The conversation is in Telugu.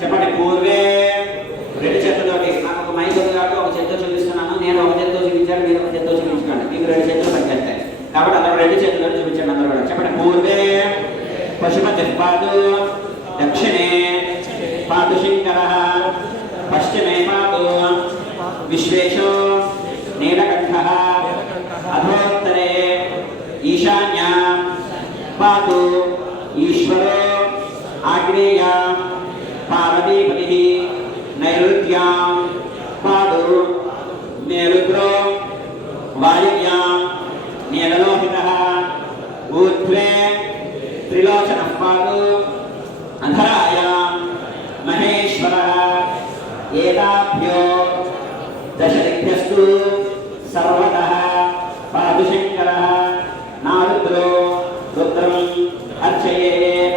చెప్పండి. పూర్వే రెండు చేతులతోటి నాకు ఒక మైక్ ఉంది కాబట్టి ఒక చేతితో చూపిస్తున్నాను. నేను ఒక చేతితో చూపించాను, మీరు ఒక చేతితో చూపించండి. మీకు రెండు చేతులు పనిచేస్తాయి కాబట్టి అందరూ రెండు చేతులతో చూపించండి. అందరూ కూడా చెప్పండి. పూర్వే పశుపతి పాదు, దక్షిణే పాదు శంకరః, పశ్చిమే పాదు విశ్వేశో నీలకంఠః, అధోత్తరే ఈశాన్య పాదు ఈశ్వరో ఆగ్నేయ పార్వతీపతి, నైరుత్యాం పాదు మేరుద్రో వాయువ్యాం నీలలోహితః, ఊర్ధ్వే త్రిలోచనః పాదు అధరాయాం మహేశ్వరः. ఏతాభ్యో దశదిభ్యస్తు సర్వతః పాదు శంకరः. నారుద్రో రుద్రం అర్చయేత్.